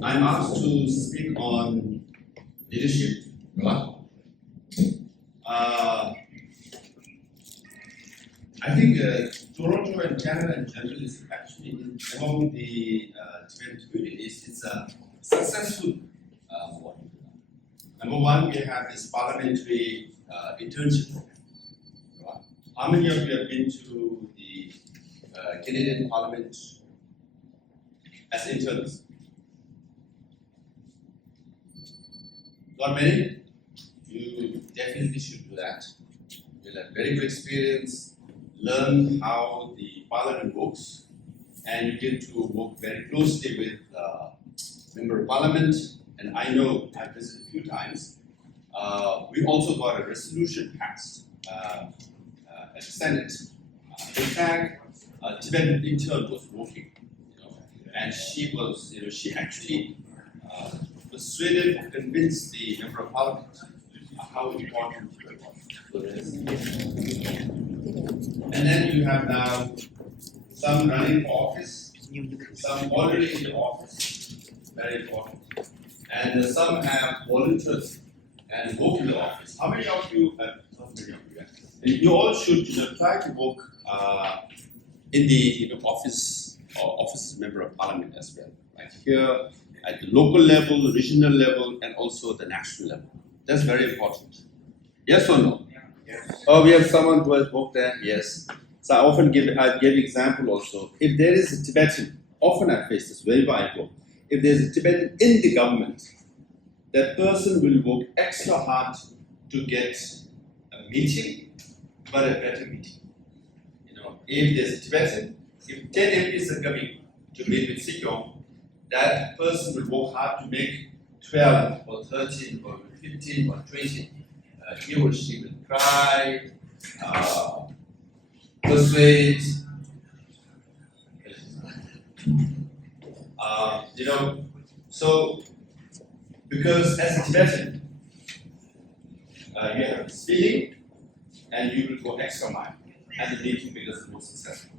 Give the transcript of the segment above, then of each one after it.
I'm asked to speak on leadership. I think Toronto and Canada in general is actually among the Tibetan communities. It's a successful model. Number one, we have this parliamentary internship program. How many of you have been to the Canadian Parliament as interns? Not many? You definitely should do that. You'll have very good experience, learn how the parliament works, and you get to work very closely with member of parliament. And I know I've visited a few times. We also got a resolution passed at the Senate. In fact, a Tibetan intern was working, and she was, she actually persuaded or convinced the member of parliament how important it was. And then you have now some running for office, some already in the office, very important, and some have volunteered and work in the office. How many of you have? Not many of you. You all should try to work in the office or office member of parliament as well, right here at the local level, regional level, and also the national level. That's very important. Yes or no? Yes. Oh, we have someone who has worked there. Yes. So I often give example also. If there is a Tibetan, often I face this wherever I go. If there's a Tibetan in the government, that person will work extra hard to get a meeting, but a better meeting. If there's a Tibetan, if 10 MPs are coming to meet with Sikh, that person will work hard to make 12 or 13 or 15 or 20. He or she will try, persuade, so because as a Tibetan, you have this feeling and you will go extra mile and the meeting becomes more successful.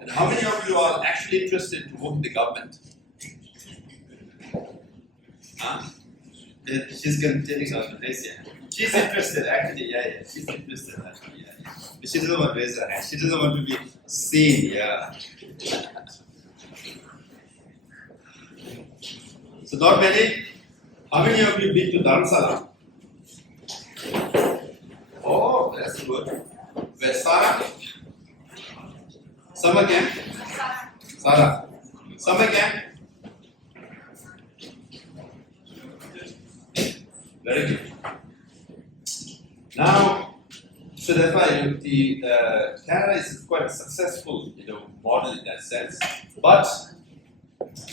And how many of you are actually interested to work in the government? She's continuing on the race, yeah. She's interested, actually, yeah. She's interested, actually, yeah. But she doesn't want to raise her hand. She doesn't want to be seen, yeah. So not many. How many of you been to Dharamsala? Oh, that's good. Where Sarah? Summer camp? Sarah. Summer camp? Very good. Now, so that's why the Canada is quite a successful, model in that sense. But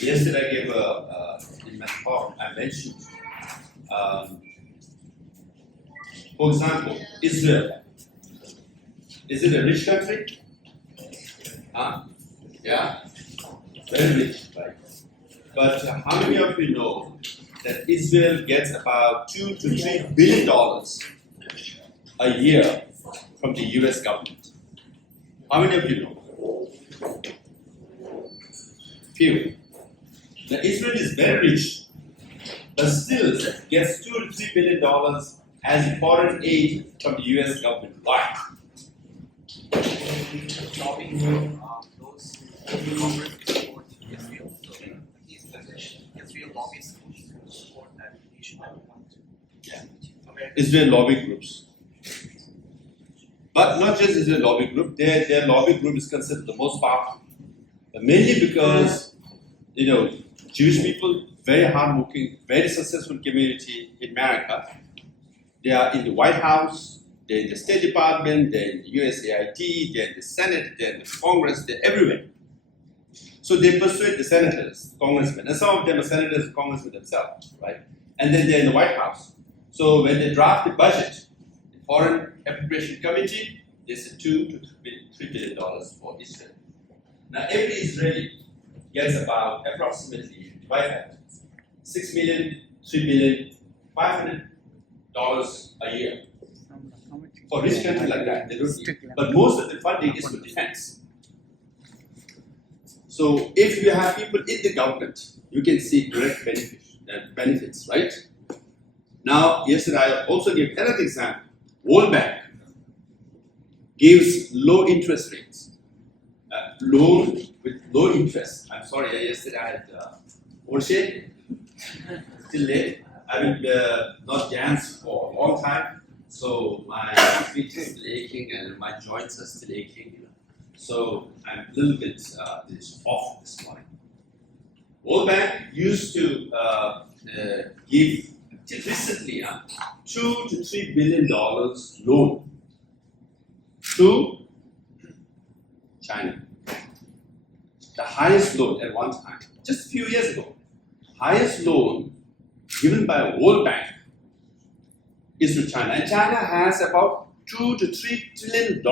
yesterday I gave in my talk I mentioned, for example, Israel. Is it a rich country? Yeah, very rich, right? But how many of you know that Israel gets about $2 to $3 billion a year from the US government? How many of you know? Few. Now Israel is very rich, but still gets $2 to $3 billion as foreign aid from the US government. Why? Lobbying those Congress support Israel. So Israel lobbies to support that nation. Yeah. Israel lobby groups. But not just Israel lobby group, their lobby group is considered the most powerful. But mainly because, Jewish people, very hardworking, very successful community in America. They are in the White House, they're in the State Department, they're in the USAID, they're in the Senate, they're in the Congress, they're everywhere. So they persuade the senators, congressmen, and some of them are senators and congressmen themselves, right? And then they're in the White House. So when they draft the budget, the Foreign Appropriation Committee, they say $2 to $3 billion for Israel. Now every Israeli gets about approximately $6 million, $3 million, $500 a year. For rich country like that, they don't need. But most of the funding is for defense. So if you have people in the government, you can see direct benefits, right? Now, yesterday I also gave another example. World Bank gives low interest rates, loan with low interest. I'm sorry, yesterday I had Orshe, still late. I will not dance for a long time, so my speech is still aching and my joints are still aching. So I'm a little bit off this morning. World Bank used to give recently $2 to $3 billion loan to China. The highest loan at one time, just a few years ago, highest loan given by World Bank is to China. And China has about $2 to $3 trillion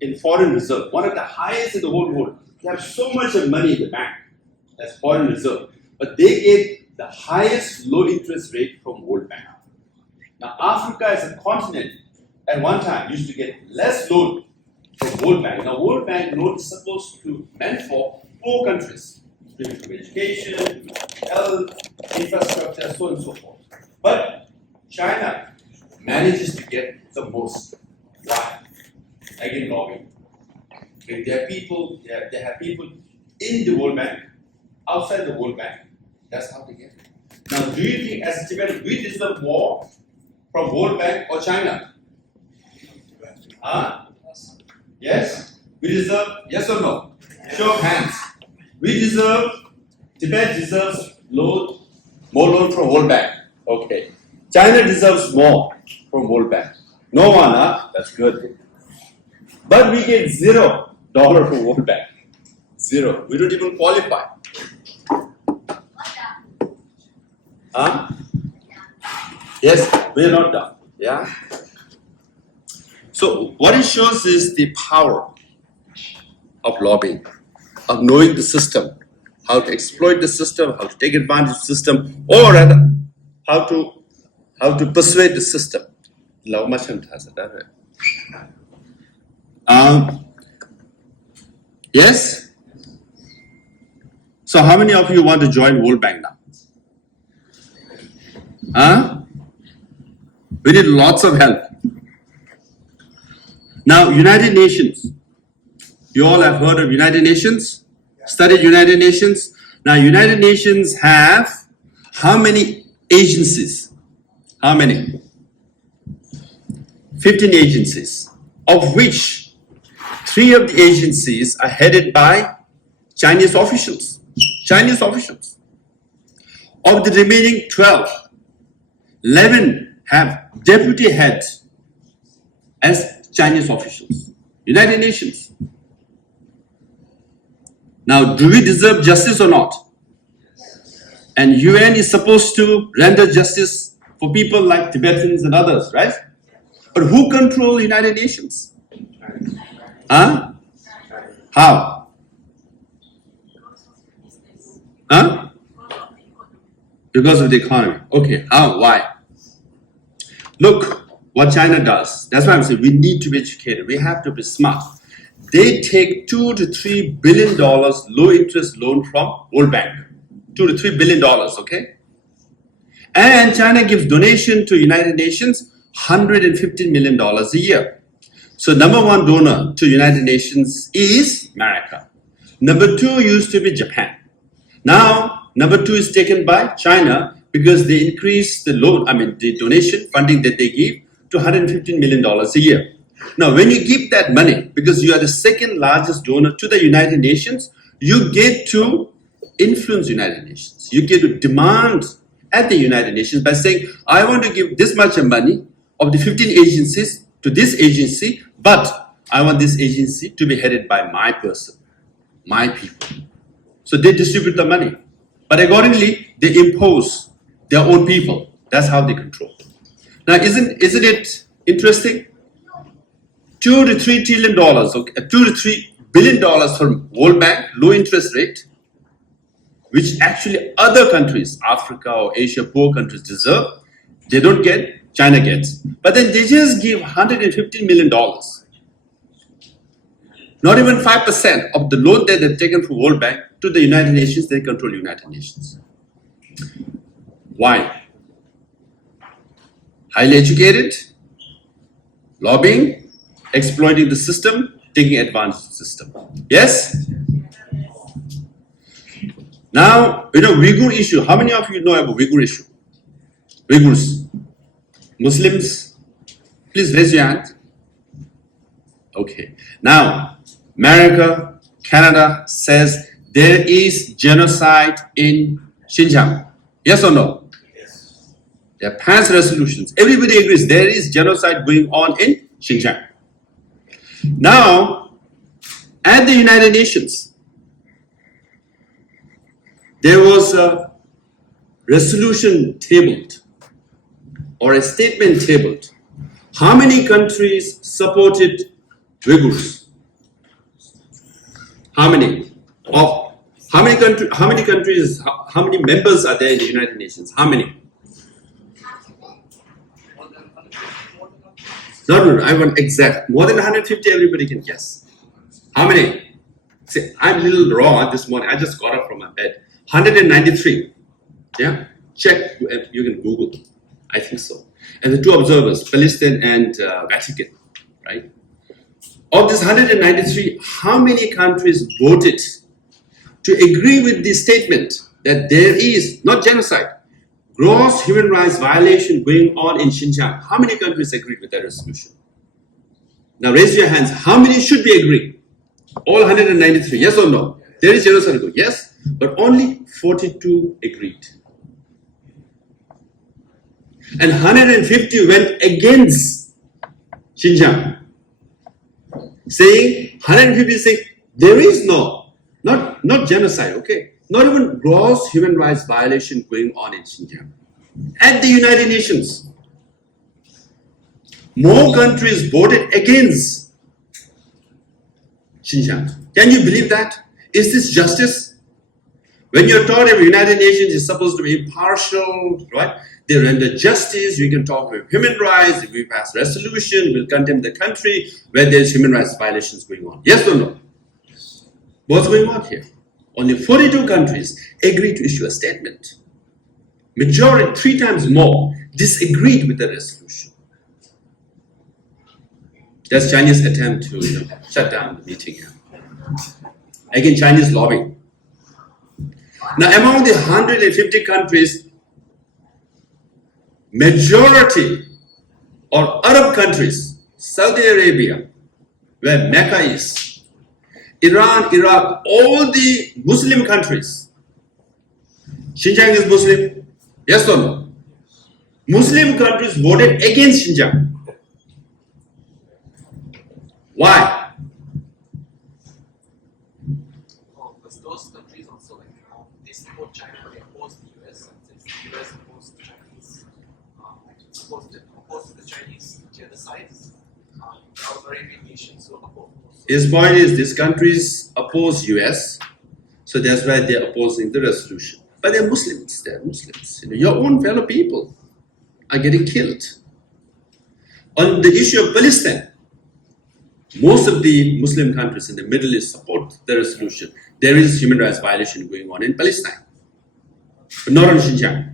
in foreign reserve, one of the highest in the whole world. They have so much of money in the bank as foreign reserve, but they gave the highest low interest rate from World Bank. Now Africa as a continent at one time used to get less loan from World Bank. Now World Bank loan is supposed to meant for poor countries, from education, health, infrastructure, so on and so forth. But China manages to get the most. Why? Again, lobbying. If there are people, they have people in the World Bank, outside the World Bank. That's how they get it. Now, do you think as Tibetan we deserve more from World Bank or China? Yes? We deserve, yes or no? Show of hands. We deserve, Tibet deserves more loan from World Bank. Okay. China deserves more from World Bank. No one, That's good. But we get $0 from World Bank. Zero. We don't even qualify. Yes, we are not done. Yeah. So what it shows is the power of lobbying, of knowing the system, how to exploit the system, how to take advantage of the system, or rather, how to persuade the system. Yes? So how many of you want to join World Bank now? We need lots of help. Now, United Nations. You all have heard of United Nations? Studied United Nations? Now, United Nations have how many agencies? How many? 15 agencies, of which 3 of the agencies are headed by Chinese officials. Chinese officials. Of the remaining 12, 11 have deputy heads as Chinese officials. United Nations. Now, do we deserve justice or not? And UN is supposed to render justice for people like Tibetans and others, right? But who control United Nations? How? Because of the economy. Okay, how? Why? Look what China does. That's why I'm saying we need to be educated. We have to be smart. They take $2 to $3 billion low interest loan from World Bank. $2 to $3 billion, okay? And China gives donation to United Nations $115 million a year. So number 1 donor to United Nations is America. Number 2 used to be Japan. Now, number 2 is taken by China because they increase the loan, the donation funding that they give to $115 million a year. Now, when you give that money, because you are the second largest donor to the United Nations, you get to influence United Nations. You get to demand at the United Nations by saying, I want to give this much money of the 15 agencies to this agency, but I want this agency to be headed by my person, my people. So they distribute the money. But accordingly, they impose their own people. That's how they control. Now, isn't it interesting? $2 to $3 trillion, okay, $2 to $3 billion from World Bank, low interest rate, which actually other countries, Africa or Asia, poor countries deserve. They don't get, China gets. But then they just give $150 million. Not even 5% of the loan that they've taken from World Bank to the United Nations, they control United Nations. Why? Highly educated, lobbying, exploiting the system, taking advantage of the system. Yes? Now, Uyghur issue. How many of you know about Uyghur issue? Uyghurs. Muslims? Please raise your hand. Okay. Now, America, Canada says there is genocide in Xinjiang. Yes or no? Yes. They have passed resolutions. Everybody agrees there is genocide going on in Xinjiang. Now, at the United Nations, there was a resolution tabled or a statement tabled. How many countries supported Uyghurs? How many? How many countries, how many members are there in the United Nations? How many? No, I want exact. More than 150, everybody can guess. How many? See, I'm a little raw this morning. I just got up from my bed. 193. Yeah? Check, you can Google. I think so. And the two observers, Palestine and Vatican, right? Of this 193, how many countries voted to agree with the statement that there is, not genocide, gross human rights violation going on in Xinjiang? How many countries agreed with that resolution? Now raise your hands. How many should be agreed? All 193, yes or no? There is genocide going, yes, but only 42 agreed. And 150 went against Xinjiang, saying, 150 saying, there is not genocide, okay? Not even gross human rights violation going on in Xinjiang. At the United Nations, more countries voted against Xinjiang. Can you believe that? Is this justice? When you're taught the United Nations is supposed to be impartial, right? They render justice, we can talk about human rights, if we pass resolution, we'll condemn the country where there's human rights violations going on. Yes or no? What's going on here? Only 42 countries agreed to issue a statement. Majority, 3 times more, disagreed with the resolution. That's Chinese attempt to shut down the meeting here. Again, Chinese lobbying. Now, among the 150 countries, majority or Arab countries, Saudi Arabia, where Mecca is, Iran, Iraq, all the Muslim countries. Xinjiang is Muslim, yes or no? Muslim countries voted against Xinjiang. Why? Because those countries also they support China, they oppose the US, and since the US opposed the Chinese, opposed the Chinese genocides, the Arabian nations will oppose. His point is these countries oppose US, so that's why they're opposing the resolution. But they're Muslims, Your own fellow people are getting killed. On the issue of Palestine, most of the Muslim countries in the Middle East support the resolution. There is human rights violation going on in Palestine, but not in Xinjiang.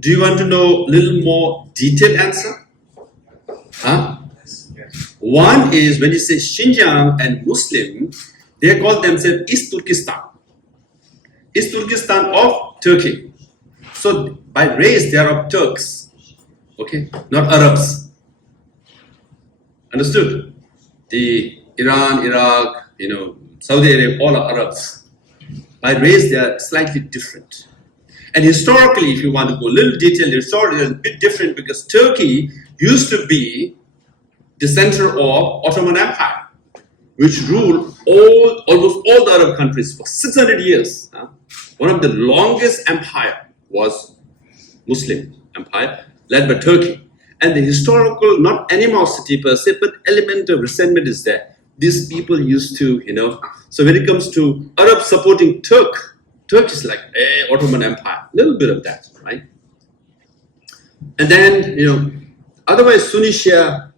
Do you want to know a little more detailed answer? Huh? One is when you say Xinjiang and Muslim, they call themselves East Turkestan. East Turkestan of Turkey. So by race, they are of Turks, okay, not Arabs. Understood? The Iran, Iraq, Saudi Arabia, all are Arabs. By race, they are slightly different. And historically, if you want to go a little detailed, historically, it's a bit different because Turkey used to be the center of Ottoman Empire, which ruled almost all the Arab countries for 600 years. One of the longest empire was Muslim empire, led by Turkey. And the historical, not animosity per se, but element of resentment is there. These people used to, so when it comes to Arab supporting Turk is like Ottoman Empire, a little bit of that, right? And then, otherwise Sunni Shia,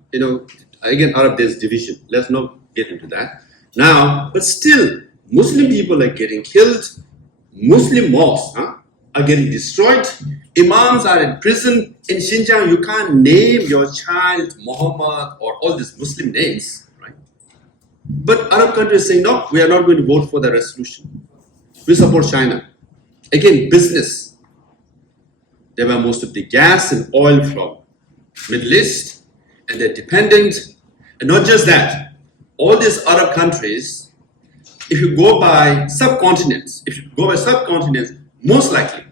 again, Arab, there's division. Let's not get into that. Now, but still, Muslim people are getting killed. Muslim mosques are getting destroyed. Imams are in prison. In Xinjiang, you can't name your child Muhammad or all these Muslim names, right? But Arab countries saying, no, we are not going to vote for the resolution. We support China. Again, business. They were most of the gas and oil from Middle East, and they're dependent. And not just that, all these Arab countries, if you go by subcontinents, most likely,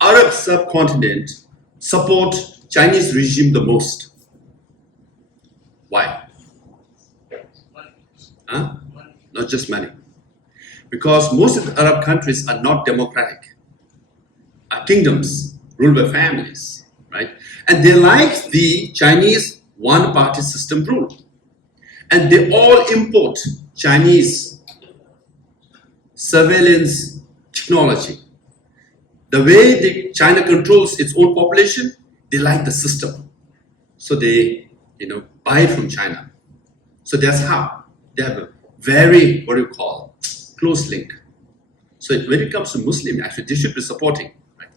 Arab subcontinent support Chinese regime the most. Why? Not just money. Because most of the Arab countries are not democratic. Are kingdoms ruled by families, right? And they like the Chinese one-party system rule. And they all import Chinese surveillance technology. The way China controls its own population, they like the system. So they, buy it from China. So that's how they have a very, close link. So when it comes to Muslim, actually, they should be supporting. Right?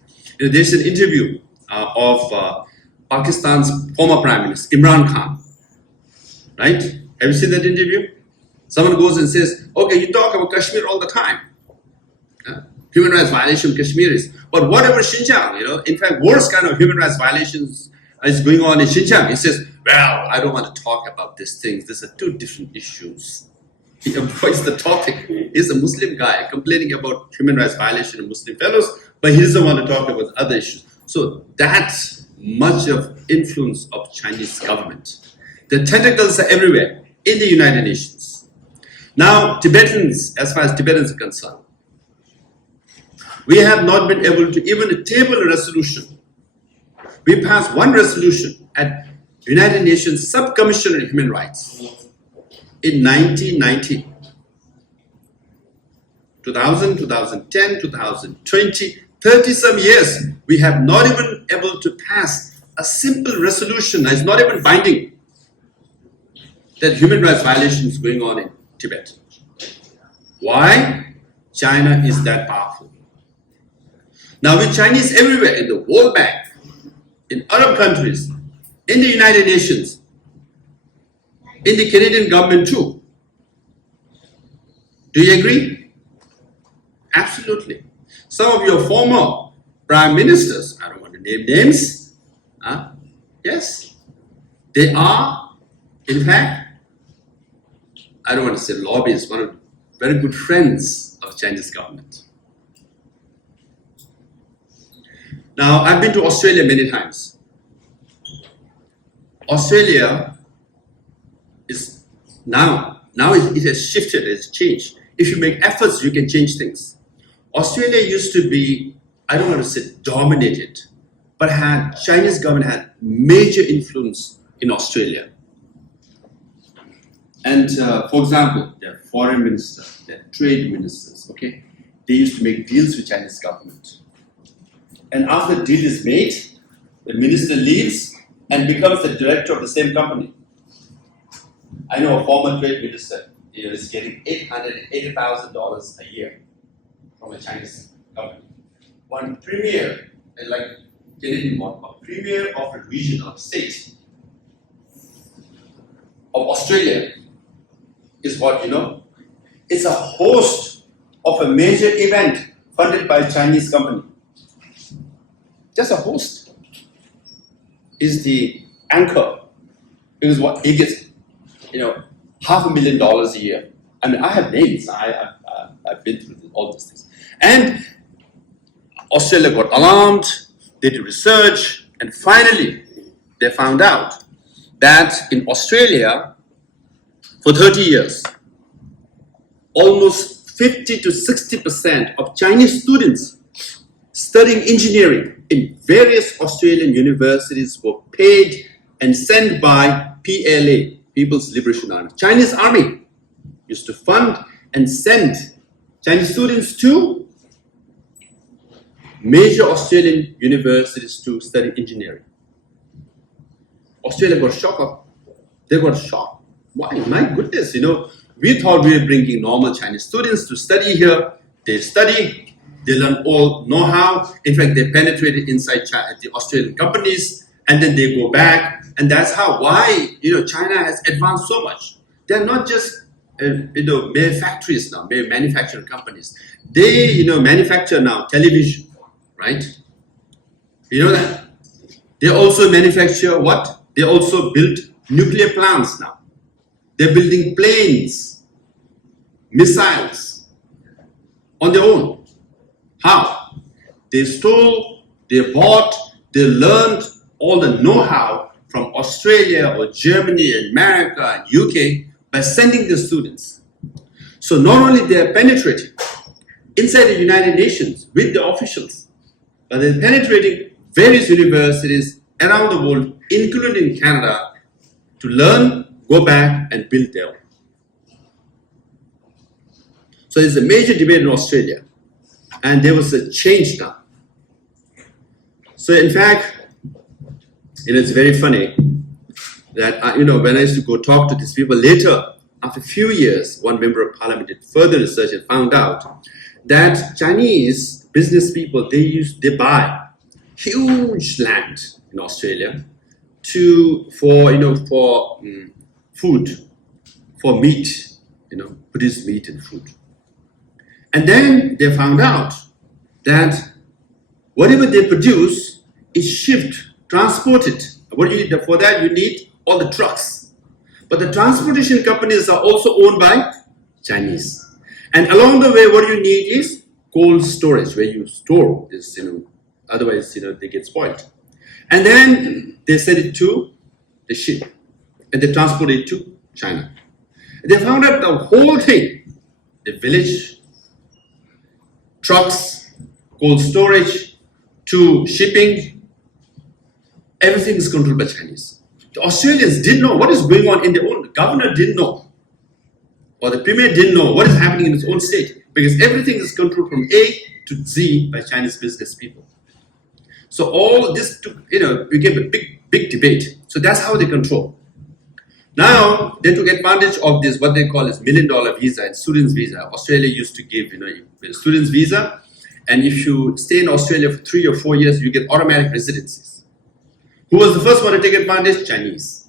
There's an interview of Pakistan's former Prime Minister, Imran Khan. Right? Have you seen that interview? Someone goes and says, okay, you talk about Kashmir all the time. Human rights violation Kashmiris. But whatever Xinjiang, in fact, worse kind of human rights violations is going on in Xinjiang. He says, well, I don't want to talk about these things. These are two different issues. He avoids the topic. He's a Muslim guy complaining about human rights violation of Muslim fellows, but he doesn't want to talk about other issues. So that's much of influence of Chinese government. The tentacles are everywhere in the United Nations. Now, Tibetans, as far as Tibetans are concerned, we have not been able to even table a resolution. We passed one resolution at United Nations Subcommissioner on Human Rights in 1990, 2000, 2010, 2020, 30-some years. We have not even able to pass a simple resolution. It's not even binding that human rights violations going on in Tibet. Why? China is that powerful. Now with Chinese everywhere, in the World Bank, in Arab countries, in the United Nations, in the Canadian government too. Do you agree? Absolutely. Some of your former prime ministers, I don't want to name names, yes, they are, in fact, I don't want to say lobbyists, one of the very good friends of Chinese government. Now, I've been to Australia many times. Australia is now it has shifted, it has changed. If you make efforts, you can change things. Australia used to be, I don't want to say dominated, but Chinese government had major influence in Australia. And for example, their foreign minister, their trade ministers, okay, they used to make deals with Chinese government. And after the deal is made, the minister leaves and becomes the director of the same company. I know a former trade minister is getting $880,000 a year from a Chinese company. One premier, like Canadian one, a premier of a region or state of Australia is what, it's a host of a major event funded by a Chinese company. Just a host is the anchor. It is what he gets, $500,000 a year. I mean, I have names. I've been through all these things. And Australia got alarmed, they did research, and finally they found out that in Australia, for 30 years, almost 50 to 60% of Chinese students studying engineering in various Australian universities were paid and sent by PLA, People's Liberation Army. Chinese Army used to fund and send Chinese students to major Australian universities to study engineering. Australia got shocked. They got shocked. Why? My goodness, we thought we were bringing normal Chinese students to study here. They study, they learn all know-how. In fact, they penetrated inside the Australian companies, and then they go back. And that's why China has advanced so much. They're not just mere factories now, mere manufacturing companies. They manufacture now television, right? You know that? They also manufacture what? They also build nuclear plants now. They're building planes, missiles on their own. How? They stole, they bought, they learned all the know-how from Australia or Germany and America and UK by sending the students. So not only they are penetrating inside the United Nations with the officials, but they're penetrating various universities around the world, including Canada, to learn, go back and build their own. So there's a major debate in Australia, and there was a change now. So in fact, it's very funny that when I used to go talk to these people later, after a few years, one member of parliament did further research and found out that Chinese business people, they buy huge land in Australia for food, for meat, produce meat and food. And then they found out that whatever they produce is shipped, transported. What do you need for that? You need all the trucks. But the transportation companies are also owned by Chinese. And along the way, what you need is cold storage, where you store this, otherwise, they get spoiled. And then they send it to the ship, and they transport it to China. And they found out the whole thing, the village, trucks, cold storage, to shipping, everything is controlled by Chinese. The Australians didn't know what is going on in their own, the governor didn't know, or the premier didn't know what is happening in his own state, because everything is controlled from A to Z by Chinese business people. So all this became a big debate. So that's how they control. Now they took advantage of this, what they call as $1 million visa and students visa. Australia used to give a students visa, and if you stay in Australia for 3 or 4 years, you get automatic residencies. Who was the first one to take advantage? Chinese.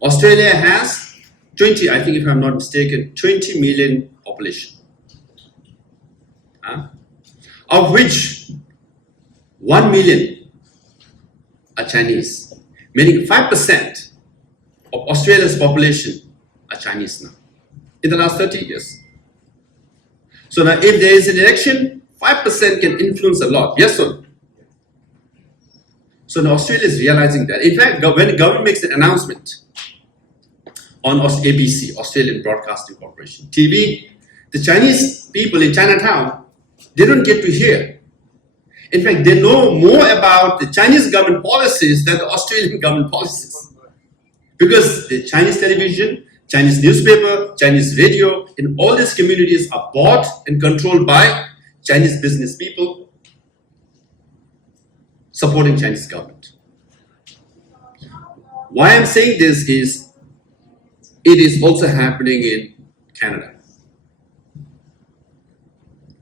Australia has 20, I think if I'm not mistaken, 20 million population, of which 1 million are Chinese, meaning 5% of Australia's population are Chinese now, in the last 30 years. So now if there is an election, 5% can influence a lot, yes or no? So now Australia is realizing that. In fact, when the government makes an announcement on ABC, Australian Broadcasting Corporation, TV, the Chinese people in Chinatown, they don't get to hear. In fact, they know more about the Chinese government policies than the Australian government policies. Because the Chinese television, Chinese newspaper, Chinese radio, in all these communities are bought and controlled by Chinese business people supporting Chinese government. Why I'm saying this is, it is also happening in Canada.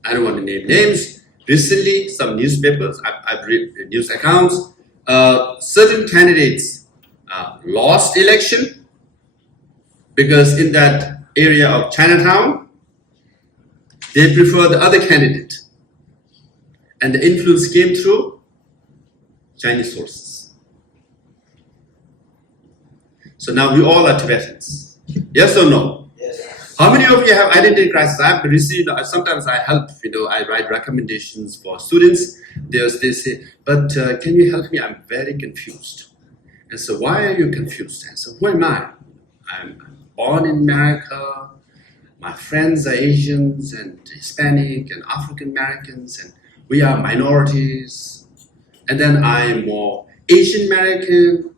I don't want to name names. Recently, some newspapers, I've read news accounts, certain candidates lost election because in that area of Chinatown, they prefer the other candidate. And the influence came through Chinese sources. So now we all are Tibetans. Yes or no? Yes. How many of you have identity crisis? I've received, sometimes I help, I write recommendations for students. They say, but can you help me? I'm very confused. And so why are you confused? And so who am I? I'm born in America. My friends are Asians and Hispanic and African Americans, and we are minorities. And then I'm more Asian American,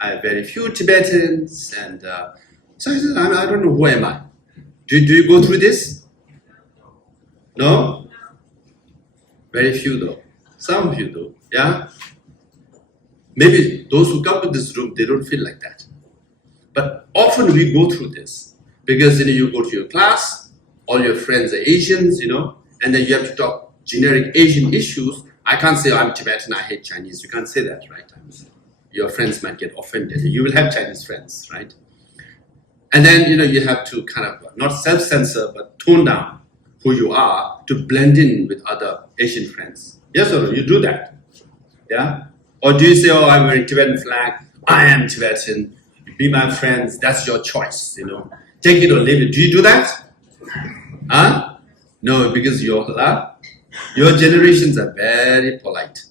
I have very few Tibetans, and so I said, I don't know, who am I? Do you go through this? No? Very few though. Some of you do, yeah? Maybe those who come to this room, they don't feel like that. But often we go through this because you go to your class, all your friends are Asians, and then you have to talk generic Asian issues. I can't say, I'm Tibetan, I hate Chinese. You can't say that, right? Your friends might get offended. You will have Chinese friends, right? And then, you have to kind of not self-censor, but tone down who you are to blend in with other Asian friends. Yes or no? You do that. Yeah? Or do you say, oh, I'm wearing Tibetan flag. I am Tibetan. Be my friends. That's your choice, Take it or leave it. Do you do that? Huh? No, because your generations are very polite.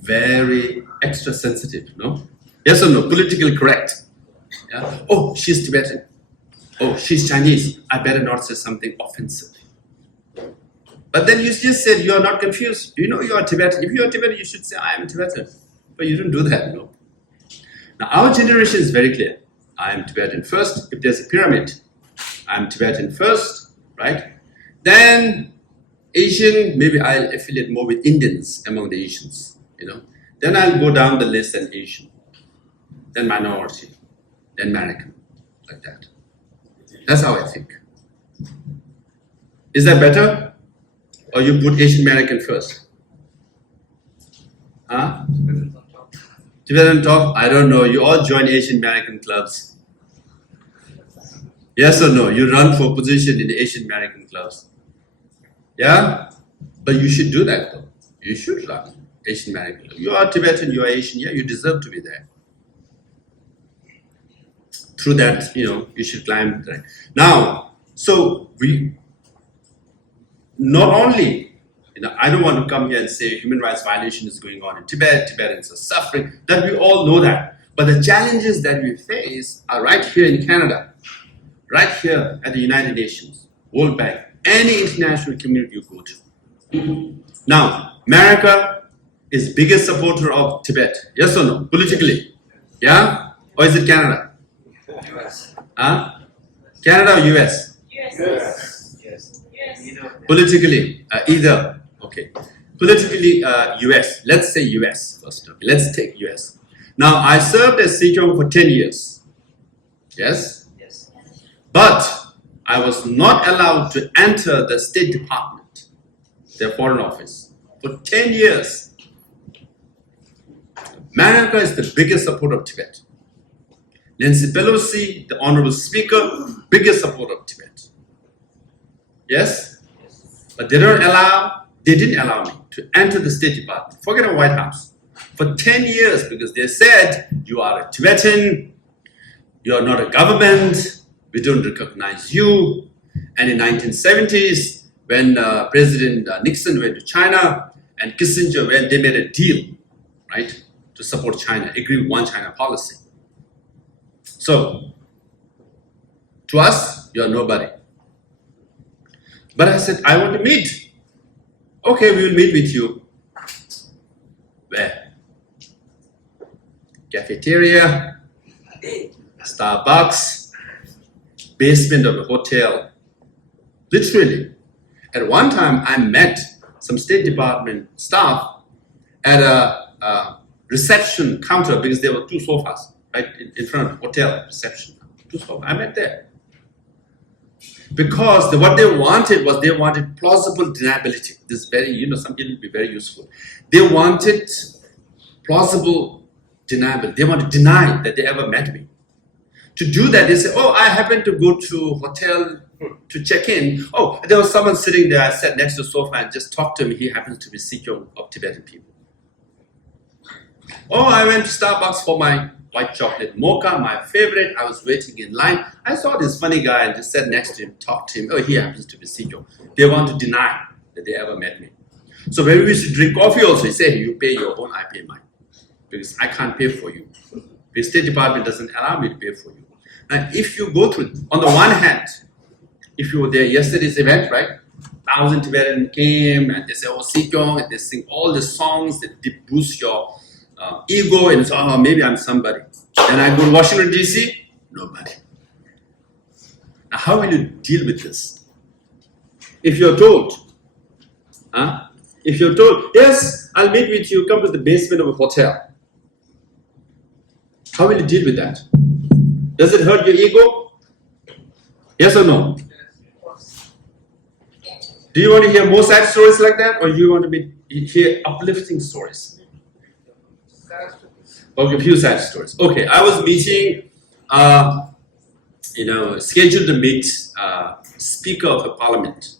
Very extra sensitive, no? Yes or no? Politically correct. Yeah? Oh, she's Tibetan. Oh, she's Chinese. I better not say something offensive. But then you just said you are not confused. You are Tibetan. If you are Tibetan, you should say, I am Tibetan. But you don't do that, no? Now, our generation is very clear. I am Tibetan first. If there's a pyramid, I am Tibetan first, right? Then Asian, maybe I'll affiliate more with Indians among the Asians, Then I'll go down the list and Asian. Then minority. Then American. Like that. That's how I think. Is that better? Or you put Asian American first? Huh? Tibetan top? I don't know. You all join Asian American clubs. Yes or no? You run for position in the Asian American clubs. Yeah? But you should do that though. You should run Asian American club. You are Tibetan, you are Asian, yeah, you deserve to be there. Through that, you should climb there. Now, so we not only, I don't want to come here and say human rights violation is going on in Tibet, Tibetans are suffering, that we all know that. But the challenges that we face are right here in Canada, right here at the United Nations, World Bank, any international community you go to. Now, America is biggest supporter of Tibet, yes or no, politically? Yeah? Or is it Canada? US. Huh? Canada or US? Yes. Politically, either. Okay. Politically, US. Let's say US first. Okay. Let's take US. Now, I served as Sejong for 10 years. Yes? Yes. But I was not allowed to enter the State Department, their foreign office, for 10 years. America is the biggest supporter of Tibet. Nancy Pelosi, the Honorable Speaker, biggest supporter of Tibet. Yes? But they didn't allow me to enter the State Department, forget the White House, for 10 years because they said, you are a Tibetan, you are not a government, we don't recognize you. And in 1970s, when President Nixon went to China and Kissinger went, they made a deal, right, to support China, agree with one China policy. So, to us, you are nobody. But I said, I want to meet. Okay, we will meet with you. Where? Cafeteria, Starbucks, basement of a hotel. Literally. At one time, I met some State Department staff at a reception counter because there were two sofas right in front of the hotel reception. Two sofas. I met there. Because what they wanted was plausible deniability. This is very, something will be very useful. They wanted plausible deniability. They want to deny that they ever met me. To do that, they say, oh, I happened to go to hotel to check in. Oh, there was someone sitting there. I sat next to the sofa and just talked to him. He happens to be Sikh of Tibetan people. Oh, I went to Starbucks for my white chocolate mocha, my favorite. I was waiting in line. I saw this funny guy and just sat next to him, talked to him. Oh, he happens to be Sikh. They want to deny that they ever met me. So when we used to drink coffee also, he said, you pay your own, I pay mine. Because I can't pay for you. The State Department doesn't allow me to pay for you. Now, if you go through, on the one hand, if you were there yesterday's event, right? 1,000 Tibetans came and they say, oh, Sikyong, and they sing all the songs that boost your ego and so, oh, maybe I'm somebody. And I go to Washington, D.C., nobody. Now, how will you deal with this? If you're told, yes, I'll meet with you, come to the basement of a hotel. How will you deal with that? Does it hurt your ego? Yes or no? Do you want to hear more sad stories like that, or do you want to hear uplifting stories? Okay, a few sad stories. Okay, I was meeting, scheduled to meet Speaker of the Parliament.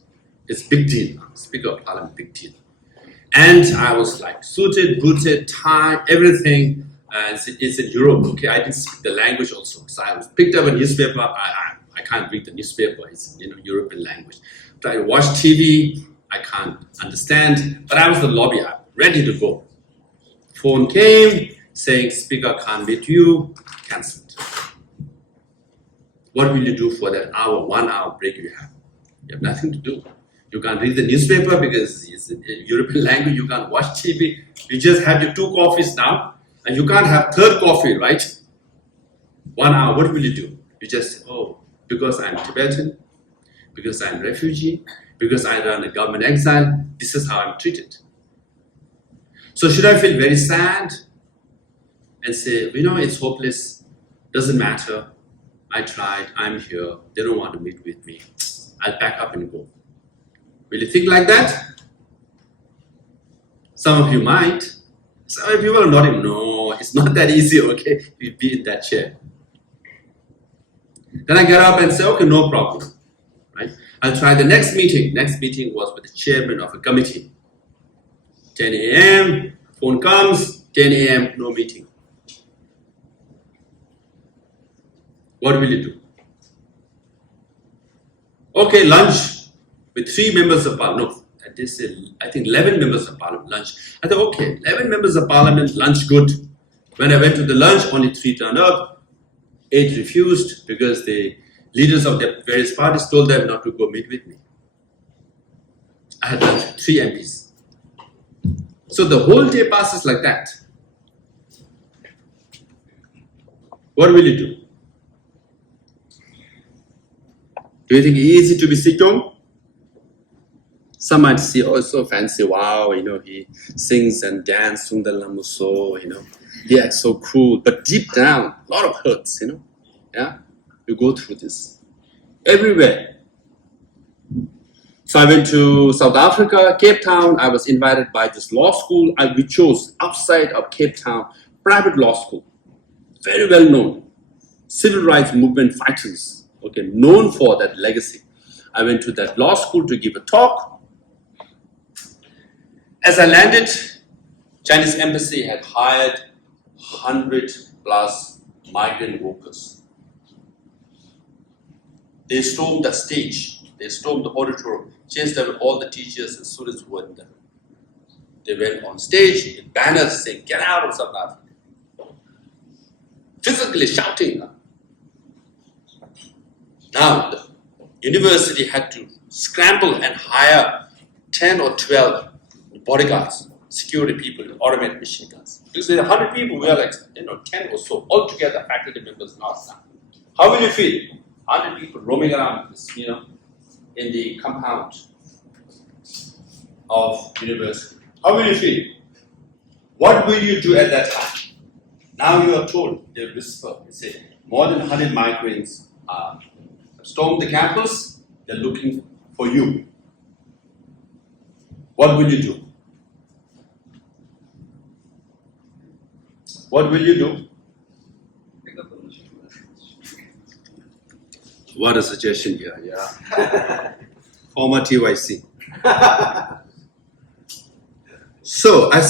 It's big deal. Speaker of Parliament, big deal. And I was like suited, booted, tie, everything. It's in Europe. Okay, I didn't speak the language also, so I was picked up a newspaper. I can't read the newspaper. It's European language. Try to watch TV. I can't understand. But I was the lobby. I'm ready to go. Phone came saying speaker can't meet you. Cancelled. What will you do for that 1 hour break you have? You have nothing to do. You can't read the newspaper because it's in European language. You can't watch TV. You just have your 2 coffees now, and you can't have 3rd coffee, right? 1 hour. What will you do? You just because I'm Tibetan, because I'm refugee, because I run a government exile. This is how I'm treated. So should I feel very sad and say, it's hopeless, doesn't matter. I tried. I'm here. They don't want to meet with me. I'll pack up and go. Will you think like that? Some of you might. Some of you will not even know. It's not that easy, okay? You'll be in that chair. Then I get up and say, okay, no problem. Right? I'll try the next meeting. Next meeting was with the chairman of a committee. 10 a.m., phone comes, 10 a.m., no meeting. What will you do? Okay, lunch with 3 members of parliament. No, I think 11 members of parliament, lunch. I thought, okay, 11 members of parliament, lunch good. When I went to the lunch, only 3 turned up, 8 refused because the leaders of the various parties told them not to go meet with me. I had lunch with 3 MPs. So the whole day passes like that. What will you do? Do you think it's easy to be Sikh? Some might say, oh, it's so fancy, wow, he sings and dances, Sundar Lamuso, he acts so cool. But deep down, a lot of hurts, yeah? You go through this. Everywhere. So I went to South Africa, Cape Town. I was invited by this law school. We chose outside of Cape Town, private law school. Very well known. Civil rights movement fighters, okay, known for that legacy. I went to that law school to give a talk. As I landed, Chinese embassy had hired 100 plus migrant workers. They stormed the stage, they stormed the auditorium, chased away all the teachers and students who were there. They went on stage with banners saying, "Get out of South Africa." Physically shouting. Now, the university had to scramble and hire 10 or 12 bodyguards, security people, automated machine guns. Because there are 100 people, we are like, 10 or so, all together, faculty members, not staff. How will you feel? 100 people roaming around, in the compound of university. How will you feel? What will you do at that time? Now you are told, they whisper, they say, more than 100 migrants stormed the campus, they're looking for you. What will you do? What will you do? What a suggestion here, yeah. Former TYC. So I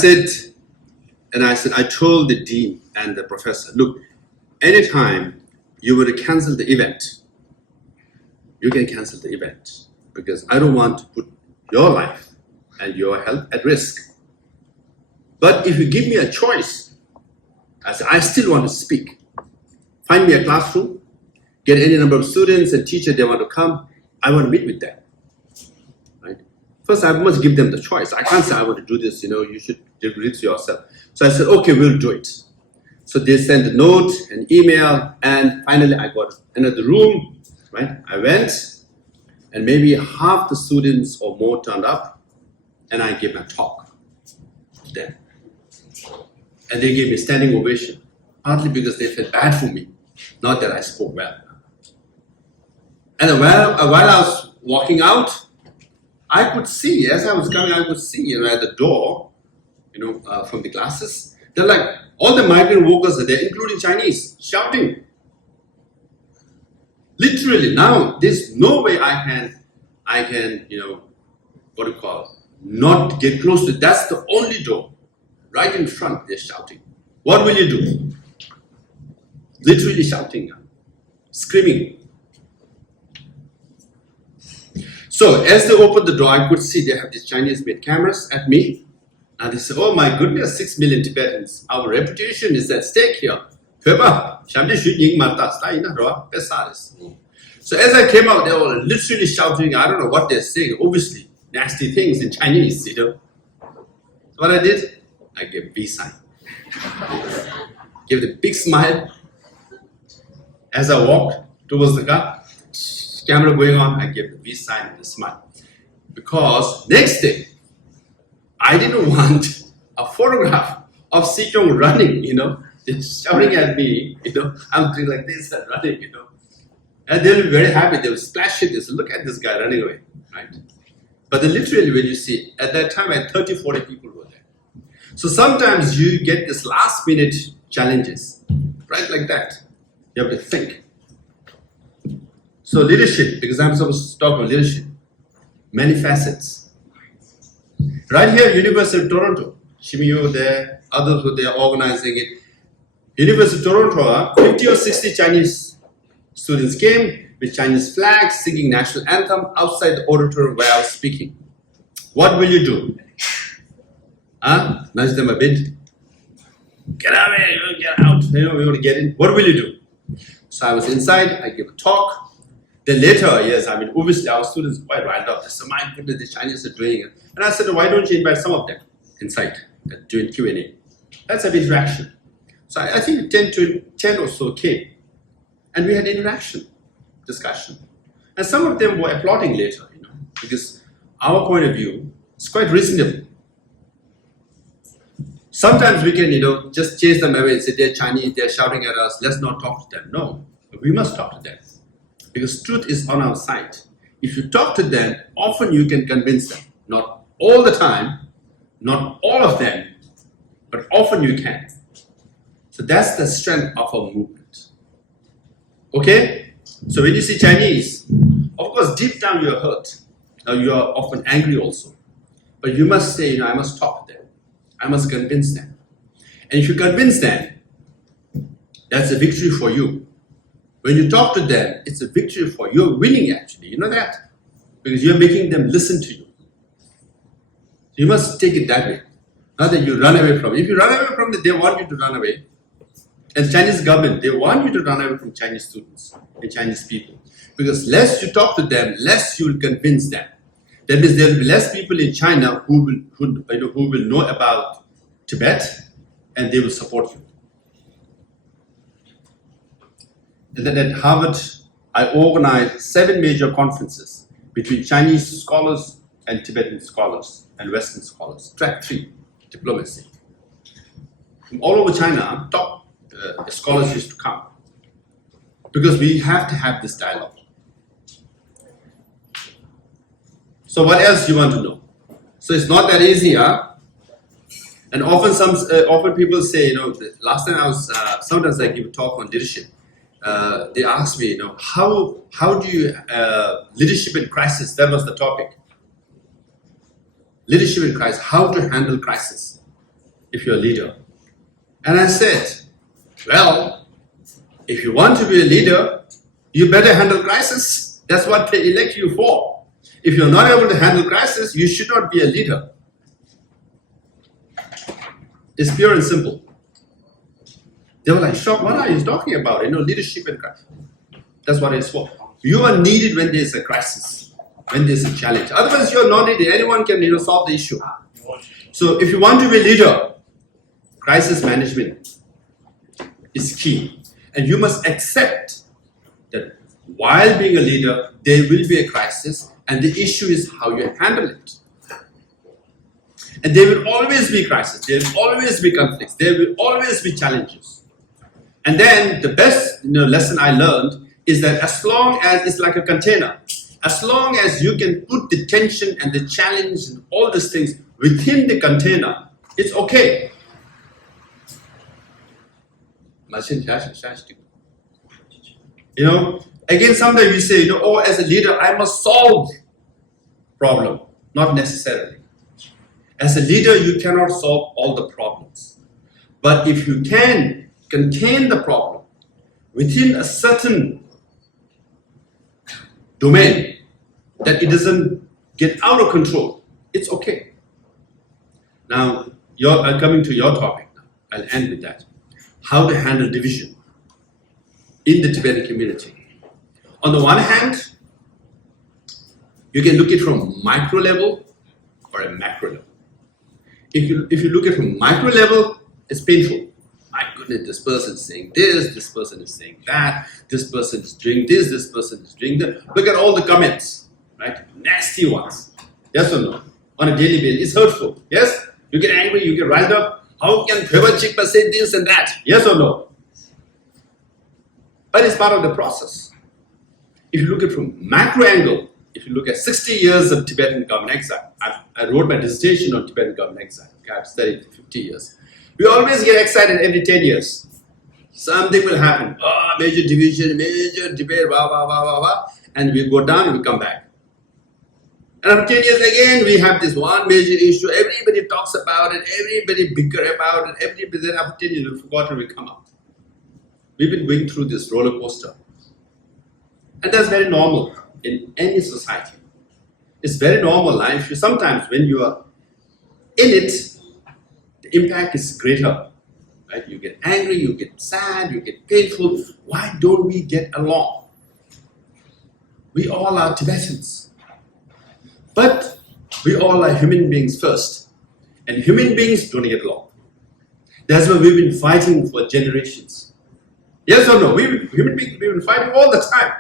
told the dean and the professor, look, anytime you were to cancel the event, you can cancel the event because I don't want to put your life and your health at risk. But if you give me a choice, I still want to speak. Find me a classroom, get any number of students and teachers they want to come. I want to meet with them. Right? First, I must give them the choice. I can't say I want to do this. You should read to yourself. So I said, okay, we'll do it. So they sent a note, an email, and finally I got another room. Right? I went, and maybe half the students or more turned up, and I gave a talk to them. And they gave me a standing ovation, partly because they felt bad for me. Not that I spoke well. And then while I was walking out, I could see, as I was coming, I could see, at the door, from the classes, they're like, all the migrant workers are there, including Chinese, shouting. Literally, now, there's no way I can, what do you call it, not get close to it. That's the only door. Right in front, they're shouting. What will you do? Literally shouting, screaming. So as they opened the door, I could see they have these Chinese-made cameras at me. And they said, oh my goodness, 6 million Tibetans. Our reputation is at stake here. So as I came out, they were literally shouting, I don't know what they're saying, obviously, nasty things in Chinese, So what I did, I gave a V sign. Gave the big smile. As I walked towards the car, camera going on, I gave the V sign and the smile. Because next day, I didn't want a photograph of Sejong running, they're shouting at me, I'm doing like this and running, And they'll be very happy, they'll splash it, they'll say, look at this guy running away, right? But then literally when you see, at that time I had 30, 40 people were there. So sometimes you get this last minute challenges, right like that. You have to think. So leadership, because I'm supposed to talk about leadership, many facets. Right here, University of Toronto, Shimiyu there, others were there organizing it. University of Toronto, 50 or 60 Chinese students came with Chinese flags, singing national anthem outside the auditorium where I was speaking. What will you do? Nudge them a bit. Get out of here, get out. We want to get in. What will you do? So I was inside, I gave a talk. Then later, yes, obviously our students were quite riled up. They said, my goodness, the Chinese are doing it. And I said, why don't you invite some of them inside during Q&A? Let's have interaction. So I think 10 or so came. And we had interaction, discussion. And some of them were applauding later, because our point of view is quite reasonable. Sometimes we can, just chase them away and say, they're Chinese, they're shouting at us, let's not talk to them. No, we must talk to them. Because truth is on our side. If you talk to them, often you can convince them. Not all the time, not all of them, but often you can. So that's the strength of our movement. Okay? So when you see Chinese, of course, deep down you're hurt. You are often angry also. But you must say, I must talk to them. I must convince them. And if you convince them, that's a victory for you. When you talk to them, it's a victory for you. You're winning actually, you know that? Because you're making them listen to you. So you must take it that way. Not that you run away from it. If you run away from it, they want you to run away. And Chinese government, they want you to run away from Chinese students and Chinese people. Because less you talk to them, less you will convince them. That means there will be less people in China who will know about Tibet and they will support you. And then at Harvard, I organized 7 major conferences between Chinese scholars and Tibetan scholars and Western scholars. Track 3, diplomacy. From all over China, top scholars used to come because we have to have this dialogue. So what else you want to know? So it's not that easy, huh? And often people say, last time I was, sometimes I give a talk on leadership. They ask me, how do you, leadership in crisis, that was the topic. Leadership in crisis, how to handle crisis if you're a leader. And I said, well, if you want to be a leader, you better handle crisis. That's what they elect you for. If you're not able to handle crisis, you should not be a leader. It's pure and simple. They were like, shocked, what are you talking about? Leadership and crisis. That's what it's for. You are needed when there's a crisis, when there's a challenge. Otherwise, you're not needed. Anyone can solve the issue. So if you want to be a leader, crisis management is key. And you must accept that while being a leader, there will be a crisis, and the issue is how you handle it. And there will always be crisis. There will always be conflicts. There will always be challenges. And then the best lesson I learned is that as long as it's like a container, as long as you can put the tension and the challenge and all these things within the container, it's okay. Again, sometimes we say, oh, as a leader, I must solve problem. Not necessarily. As a leader, you cannot solve all the problems. But if you can contain the problem within a certain domain, that it doesn't get out of control, it's okay. Now, coming to your topic now, I'll end with that. How to handle division in the Tibetan community. On the one hand, you can look at it from micro level or a macro level. If you look at it from micro level, it's painful. My goodness, this person is saying this person is saying that, this person is doing this person is doing that. Look at all the comments, right? Nasty ones. Yes or no? On a daily basis, it's hurtful. Yes? You get angry, you get riled up. How can Trevor Chikpa say this and that? Yes or no? But it's part of the process. If you look at it from macro angle, if you look at 60 years of Tibetan government exile, I wrote my dissertation on Tibetan government exile. I've studied for 50 years. We always get excited every 10 years. Something will happen. Oh, major division, major debate, blah, blah, blah, blah, blah. And we go down and we come back. And after 10 years again, we have this one major issue. Everybody talks about it. Everybody bicker about it. Then after 10 years, we forgot and we come out. We've been going through this roller coaster. And that's very normal in any society. It's very normal life. Sometimes when you are in it, the impact is greater. Right? You get angry, you get sad, you get painful. Why don't we get along? We all are Tibetans. But we all are human beings first. And human beings don't get along. That's why we've been fighting for generations. Yes or no? Human beings, we've been fighting all the time.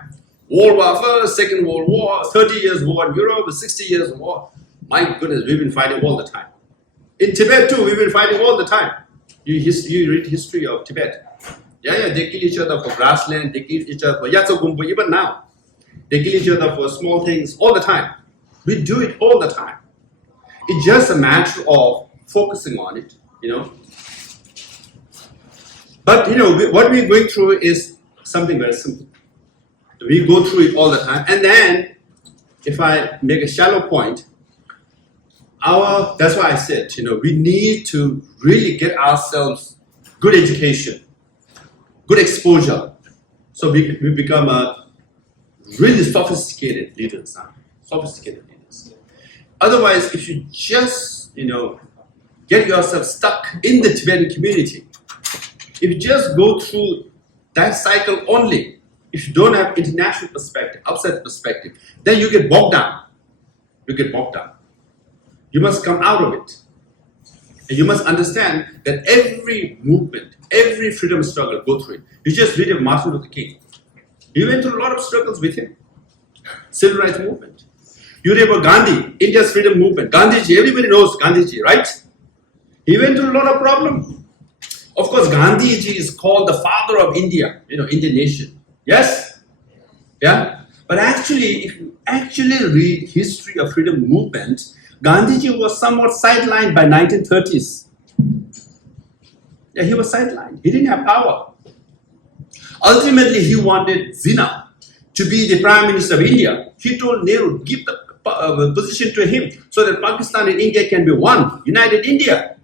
World War First, Second World War, 30 years war in Europe, 60 years of war. My goodness, we've been fighting all the time. In Tibet too, we've been fighting all the time. You read history of Tibet. Yeah, they kill each other for grassland, they kill each other for Yatsogumpo, even now. They kill each other for small things all the time. We do it all the time. It's just a matter of focusing on it, But, what we're going through is something very simple. We go through it all the time. And then, if I make a shallow point, that's why I said, we need to really get ourselves good education, good exposure, so we become a really sophisticated leaders now. Sophisticated leaders. Otherwise, if you just, get yourself stuck in the Tibetan community, if you just go through that cycle only, if you don't have international perspective, outside perspective, then you get bogged down. You must come out of it. And you must understand that every movement, every freedom struggle, go through it. You just read of Martin Luther King. He went through a lot of struggles with him. Civil rights movement. You read about Gandhi, India's freedom movement. Gandhiji, everybody knows Gandhiji, right? He went through a lot of problems. Of course, Gandhiji is called the father of India, Indian nation. Yes? Yeah? But actually, if you actually read history of freedom movement, Gandhiji was somewhat sidelined by 1930s. Yeah, he was sidelined. He didn't have power. Ultimately, he wanted Jinnah to be the Prime Minister of India. He told Nehru, give the position to him so that Pakistan and India can be one, united India.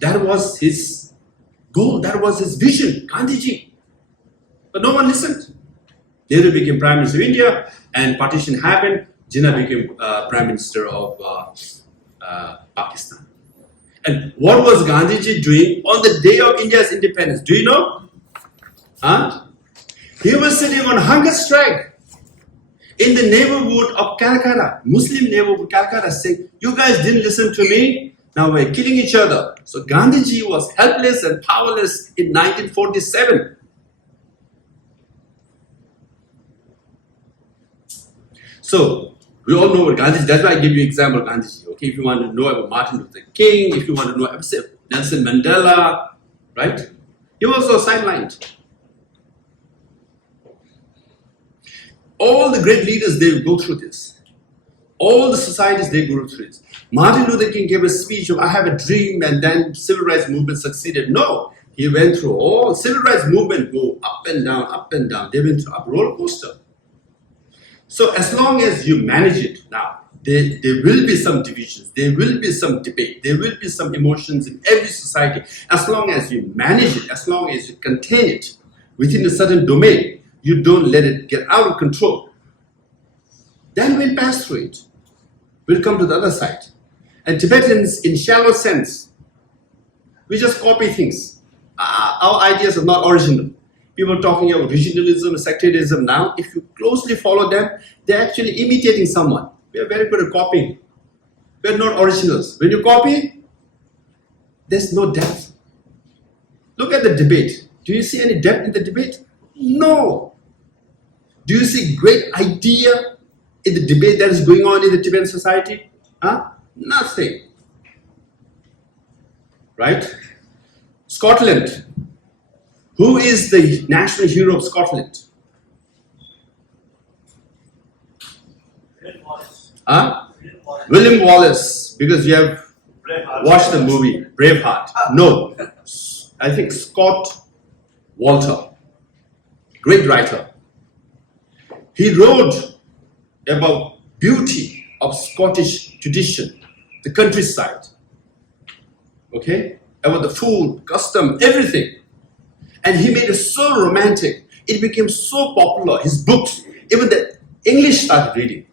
That was his goal, that was his vision, Gandhiji. But no one listened. Nehru became Prime Minister of India, and partition happened. Jinnah became Prime Minister of Pakistan. And what was Gandhiji doing on the day of India's independence? Do you know? He was sitting on hunger strike in the neighborhood of Calcutta, Muslim neighborhood Calcutta, saying, you guys didn't listen to me, now we're killing each other. So Gandhiji was helpless and powerless in 1947. So, we all know what Gandhiji, that's why I give you example of Gandhiji, okay? If you want to know about Martin Luther King, if you want to know about Nelson Mandela, right? He was also sidelined. All the great leaders, they go through this. All the societies, they go through this. Martin Luther King gave a speech of, I have a dream, and then civil rights movement succeeded. No, he went through all civil rights movement go up and down, up and down. They went through a roller coaster. So as long as you manage it now, there will be some divisions, there will be some debate, there will be some emotions in every society. As long as you manage it, as long as you contain it within a certain domain, you don't let it get out of control, then we'll pass through it. We'll come to the other side. And Tibetans, in shallow sense, we just copy things. Our ideas are not original. People talking about regionalism, sectarianism now, if you closely follow them, they're actually imitating someone. We are very good at copying. We're not originals. When you copy, there's no depth. Look at the debate. Do you see any depth in the debate? No. Do you see great idea in the debate that is going on in the Tibetan society? Huh? Nothing. Right? Scotland. Who is the national hero of Scotland? Huh? William Wallace, because you have watched the movie Braveheart. No, I think Scott Walter, great writer. He wrote about beauty of Scottish tradition, the countryside, okay, about the food, custom, everything. And he made it so romantic. It became so popular. His books, even the English started reading.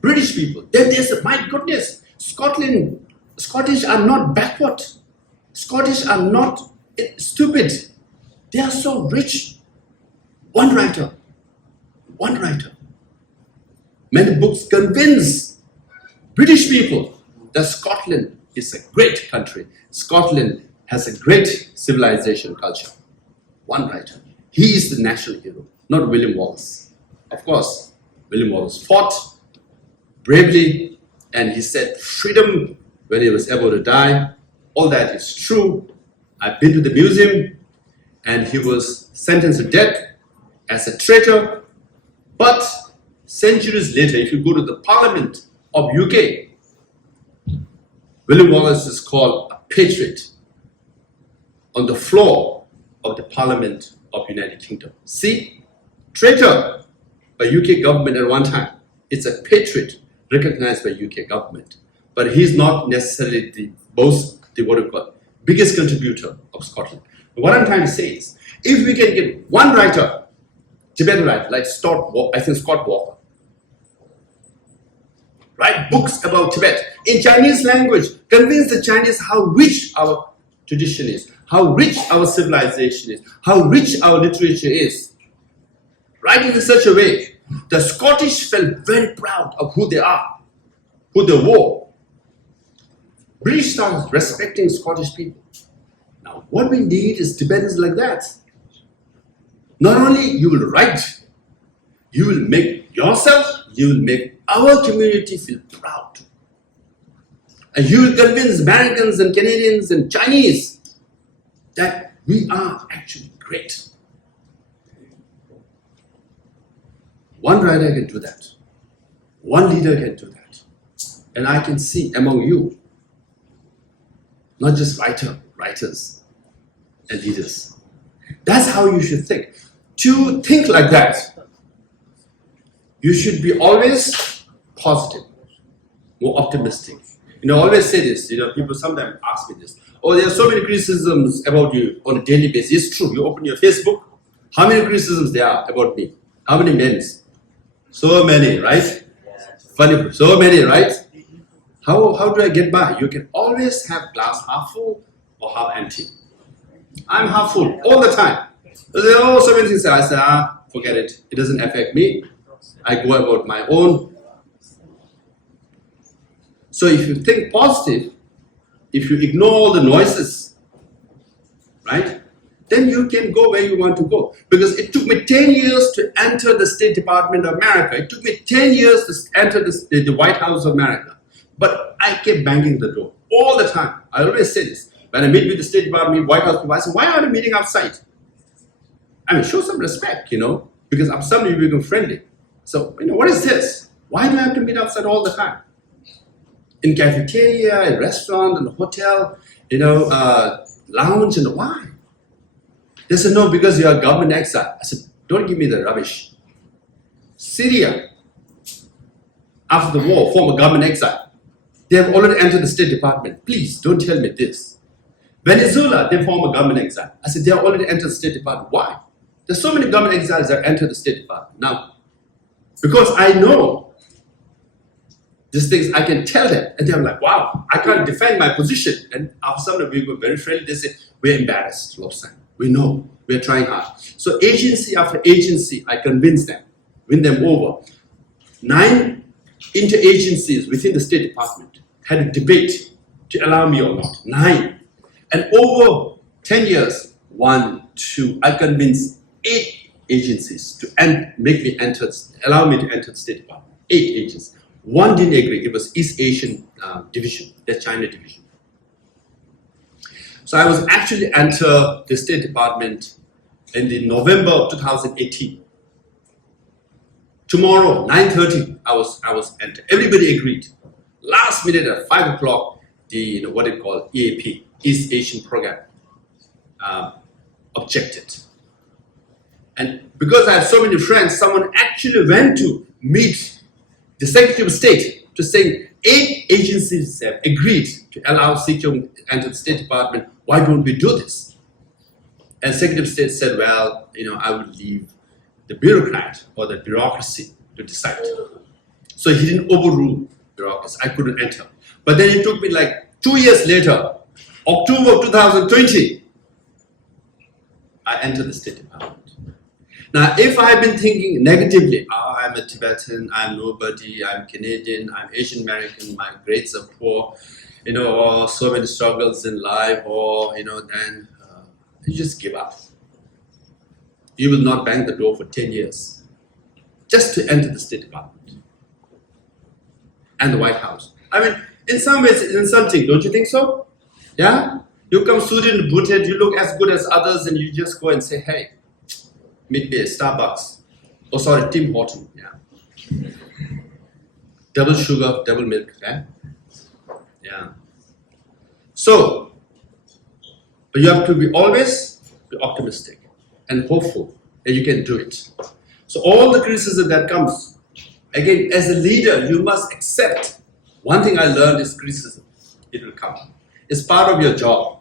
British people. Then they said, my goodness, Scottish are not backward. Scottish are not stupid. They are so rich. One writer. Many books convince British people that Scotland is a great country. Scotland has a great civilization culture. One writer. He is the national hero, not William Wallace. Of course, William Wallace fought bravely, and he said freedom when he was about to die. All that is true. I've been to the museum, and he was sentenced to death as a traitor. But centuries later, if you go to the Parliament of UK, William Wallace is called a patriot on the floor of the Parliament of United Kingdom. See, traitor by UK government at one time. It's a patriot recognized by UK government, but he's not necessarily the biggest contributor of Scotland. What I'm trying to say is, if we can get one writer, Tibetan writer, like Scott Walker, write books about Tibet in Chinese language, convince the Chinese how rich our tradition is, how rich our civilization is, how rich our literature is. Writing in such a way, the Scottish felt very proud of who they are, who they were. British started respecting Scottish people. Now, what we need is Tibetans like that. Not only you will write, you will make yourself, you will make our community feel proud. And you will convince Americans and Canadians and Chinese that we are actually great. One writer can do that. One leader can do that. And I can see among you, not just writers and leaders. That's how you should think. To think like that, you should be always positive, more optimistic. I always say this, people sometimes ask me this. Oh, there are so many criticisms about you on a daily basis. It's true, you open your Facebook, how many criticisms there are about me? How many names? So many, right? Funny, so many, right? How do I get by? You can always have glass half full or half empty. I'm half full all the time. There are so many things. I say, forget it. It doesn't affect me. I go about my own. So if you think positive, if you ignore all the noises, right, then you can go where you want to go. Because it took me 10 years to enter the State Department of America. It took me 10 years to enter the White House of America. But I kept banging the door all the time. I always say this. When I meet with the State Department, White House people, I say, why are you meeting outside? I mean, show some respect, because I'm suddenly become friendly. So, what is this? Why do I have to meet outside all the time? In cafeteria, in restaurant, in hotel, lounge, and why? They said, no, because you are government exile. I said, don't give me the rubbish. Syria, after the war, former government exile. They have already entered the State Department. Please, don't tell me this. Venezuela, they form a government exile. I said, they have already entered the State Department. Why? There's so many government exiles that entered the State Department. Now, because I know these things, I can tell them. And they're like, wow, I can't defend my position. And after some of you were very friendly, they say, we're embarrassed, Lobsan. We know, we're trying hard. So agency after agency, I convince them, win them over. 9 interagencies within the State Department had a debate to allow me or not. 9. And over 10 years, 1, 2, I convinced 8 agencies to allow me to enter the State Department. 8 agencies. 1 didn't agree. It was East Asian division, the China division. So I was actually enter the State Department in the November of 2018. Tomorrow, 9:30, I was enter. Everybody agreed. Last minute at 5 o'clock, the what they call EAP, East Asian Program, objected. And because I have so many friends, someone actually went to meet the Secretary of State to say 8 agencies have agreed to allow Sikkim to enter the State Department. Why don't we do this? And Secretary of State said, well, I would leave the bureaucrat or the bureaucracy to decide. So he didn't overrule bureaucracy. I couldn't enter. But then it took me like 2 years later, October of 2020, I entered the State Department. Now, if I've been thinking negatively, I'm a Tibetan, I'm nobody, I'm Canadian, I'm Asian American, my grades are poor, or so many struggles in life, or, then you just give up. You will not bang the door for 10 years just to enter the State Department and the White House. I mean, in some ways, it's insulting, don't you think so? Yeah? You come suited and booted, you look as good as others, and you just go and say, hey, meet me at Starbucks. Oh, sorry, Tim Horton. Yeah. Double sugar, double milk. Yeah. So, you have to be always be optimistic and hopeful that you can do it. So all the criticism that comes, again, as a leader, you must accept. One thing I learned is criticism. It will come. It's part of your job.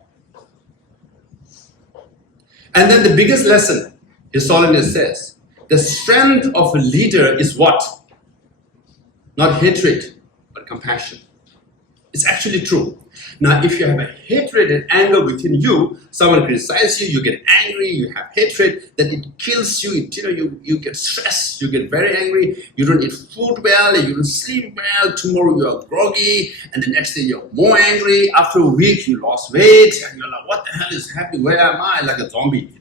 And then the biggest lesson, His Holiness says, the strength of a leader is what? Not hatred, but compassion. It's actually true. Now, if you have a hatred and anger within you, someone criticizes you, you get angry, you have hatred, then it kills you. You get stressed, you get very angry, you don't eat food well, you don't sleep well, tomorrow you are groggy, and the next day you're more angry. After a week, you lost weight, and you're like, what the hell is happening? Where am I? Like a zombie,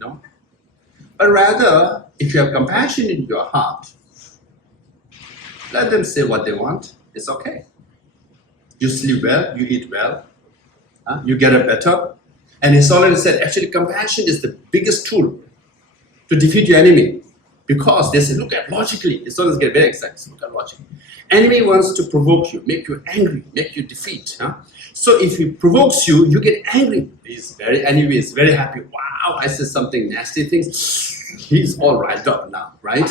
But rather, if you have compassion in your heart, let them say what they want. It's okay. You sleep well, you eat well, you get better. And His Holiness said, actually, compassion is the biggest tool to defeat your enemy. Because they say, look at logically. His Holiness get very excited. Look at logically. Enemy wants to provoke you, make you angry, make you defeat. So if he provokes you, you get angry. He's very happy. Wow, I said something nasty things. He's all riled up now, right?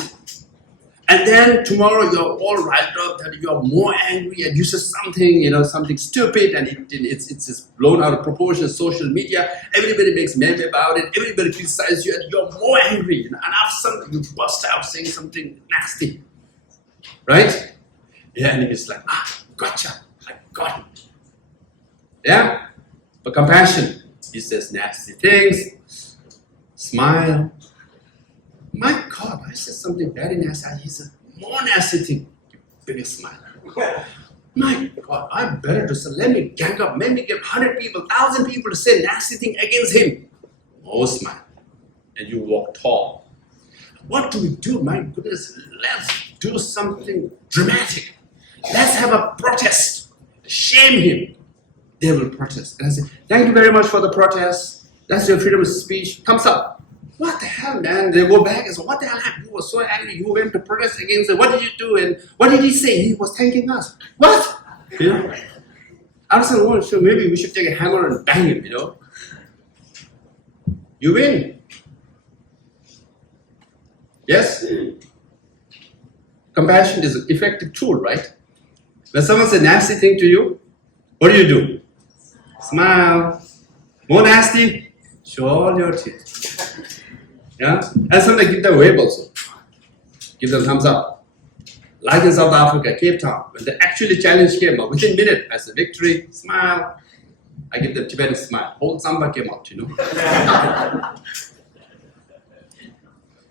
And then tomorrow you're all riled up that you're more angry and you say something, something stupid, and it's just blown out of proportion. Social media, everybody makes meme about it, everybody criticizes you, and you're more angry. And after something, you bust out saying something nasty, right? Yeah, and he's like, gotcha, I got it. Yeah, but compassion, he says nasty things, smile. My God, I said something very nasty. He said, more nasty thing. Big smile. My God, I'm better to say, let me gang up, let me get 100 people, 1,000 people to say nasty thing against him. More smile. And you walk tall. What do we do? My goodness, let's do something dramatic. Let's have a protest. Shame him. they will protest. And I say, thank you very much for the protest. That's your freedom of speech. Thumbs up. What the hell, man? They go back and say, what the hell happened? You were so angry. You went to protest against it. What did you do? And what did he say? He was thanking us. What? You know? I was saying, well, so maybe we should take a hammer and bang him, you know? You win. Yes? Compassion is an effective tool, right? When someone says a nasty thing to you, what do? Smile. More nasty? Show all your teeth. Yeah? And sometimes give them a wave also. Give them thumbs up. Like in South Africa, Cape Town, when the actually challenge came up, within a minute, I said, victory, smile. I give them Tibetan smile. Whole samba came out, you know.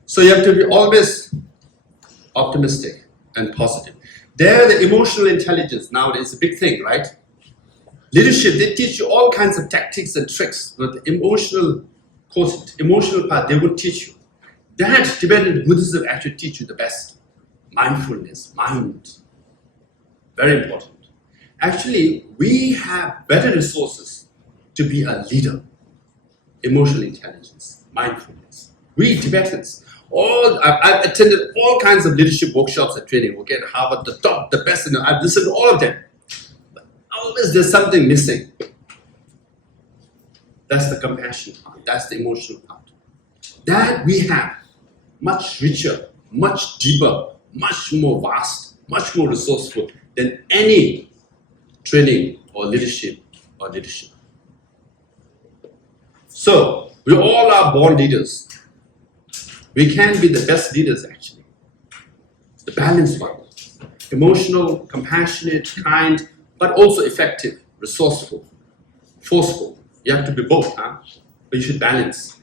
So you have to be always optimistic and positive. There, the emotional intelligence nowadays is a big thing, right? Leadership, they teach you all kinds of tactics and tricks, but the emotional quotient, emotional part, they won't teach you. That Tibetan Buddhism actually teach you the best. Mindfulness, mind, very important. Actually, we have better resources to be a leader. Emotional intelligence, mindfulness. We Tibetans, I've attended all kinds of leadership workshops and training. Okay, at Harvard, the top, the best, and I've listened to all of them. But always there's something missing. That's the compassion part. That's the emotional part. That we have much richer, much deeper, much more vast, much more resourceful than any training or leadership So, we all are born leaders. We can be the best leaders actually. The balanced one. Emotional, compassionate, kind, but also effective, resourceful, forceful. You have to be both, huh? But you should balance.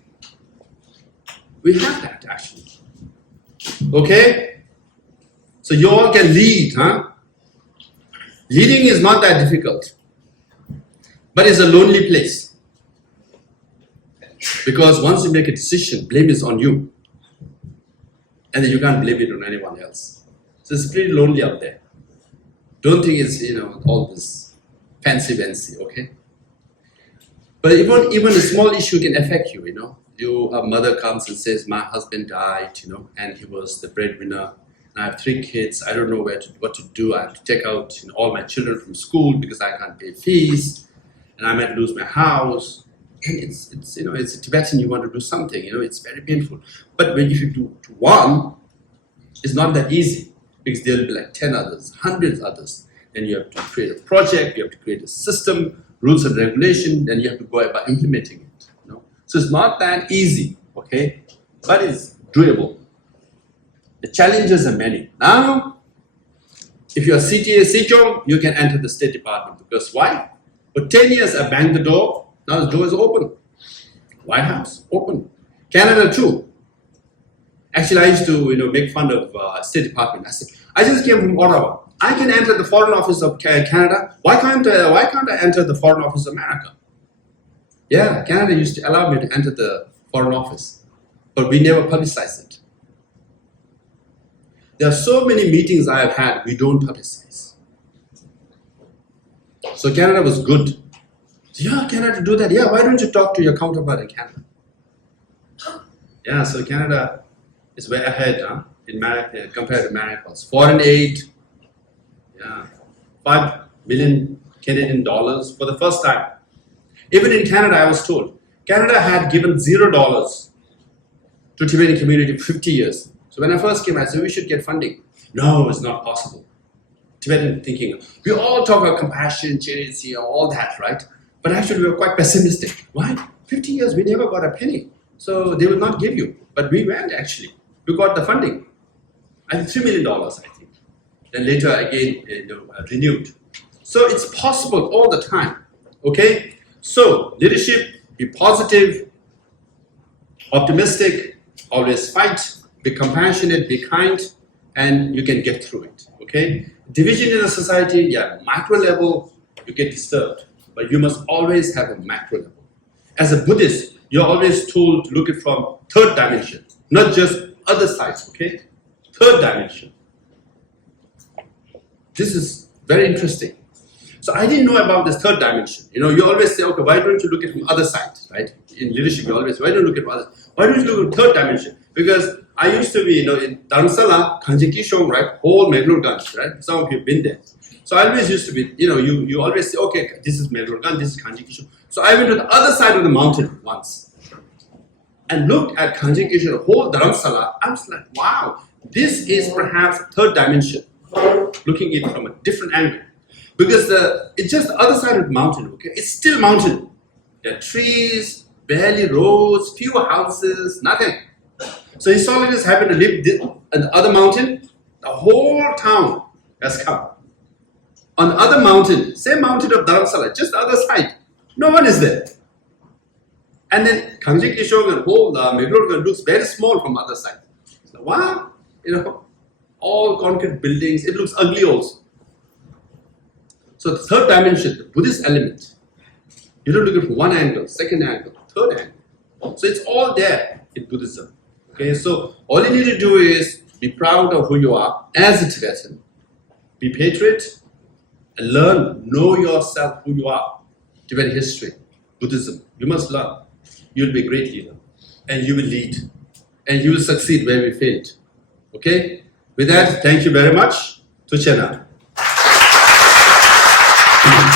We have that actually. Okay? So you all can lead, huh? Leading is not that difficult. But it's a lonely place. Because once you make a decision, blame is on you. And then you can't blame it on anyone else. So it's pretty lonely out there. Don't think it's, all this fancy-fancy, okay? But even a small issue can affect you, A mother comes and says, my husband died, and he was the breadwinner. And I have 3 kids. I don't know what to do. I have to take out all my children from school because I can't pay fees. And I might lose my house. And it's a Tibetan, you want to do something, it's very painful. But if you do one, it's not that easy because there'll be like 10 others, hundreds others. Then you have to create a project, you have to create a system, rules and regulation, then you have to go about implementing it. So it's not that easy, okay? But it's doable. The challenges are many. Now, if you're CTA, CICO, you can enter the State Department because why? For 10 years I banged the door. Now the door is open. White House, open. Canada too. Actually, I used to make fun of State Department. I said, I just came from Ottawa. I can enter the Foreign Office of Canada. Why can't I enter the Foreign Office of America? Yeah, Canada used to allow me to enter the Foreign Office, but we never publicized it. There are so many meetings I have had we don't publicize. So Canada was good. Yeah, Canada do that. Yeah, why don't you talk to your counterpart in Canada? Yeah, so Canada is way ahead in compared to America. Foreign aid, 5 million Canadian dollars for the first time. Even in Canada, I was told, Canada had given $0 to Tibetan community for 50 years. So when I first came, I said, we should get funding. No, it's not possible. Tibetan thinking, we all talk about compassion, charity, all that, right? But actually, we were quite pessimistic. Why? 50 years, we never got a penny. So they will not give you. But we went, actually. We got the funding. I think $3 million, I think. Then later, again, renewed. So it's possible all the time. Okay? So, leadership, be positive, optimistic, always fight, be compassionate, be kind, and you can get through it. Okay? Division in a society, micro level, you get disturbed. But you must always have a macro level. As a Buddhist, you're always told to look at it from 3rd dimension, not just other sides, okay? 3rd dimension. This is very interesting. So I didn't know about this third dimension. You know, you always say, okay, why don't you look at from other side, right? In leadership, you always, why don't you look at other? Why don't you look at third dimension? Because I used to be, you know, in Dharamsala, Kanjikishong, right? Whole Meglurganj, right? Some of you have been there. So I always used to be, you know, you always say, okay, this is Meglurganj, this is Kanjikishong. So I went to the other side of the mountain once and looked at Kanjikishong, whole Dharamsala. I was like, wow, this is perhaps third dimension, looking at it from a different angle. Because it's just the other side of the mountain, okay? It's still mountain. There are trees, barely roads, few houses, nothing. So Histologist happened to live on the other mountain. The whole town has come. On the other mountain, same mountain of Dharamsala, just the other side, no one is there. And then Kangjik Kishong and whole Meglurganj looks very small from the other side. So, wow, you know, all concrete buildings, it looks ugly also. So the third dimension, the Buddhist element, you don't look at it from one angle, second angle, third angle. So it's all there in Buddhism. Okay, so all you need to do is be proud of who you are as a Tibetan, be patriot, and learn, know yourself who you are. Tibetan history, Buddhism, you must learn. You'll be a great leader, and you will lead, and you will succeed where we failed. Okay? With that, thank you very much. Tuchena.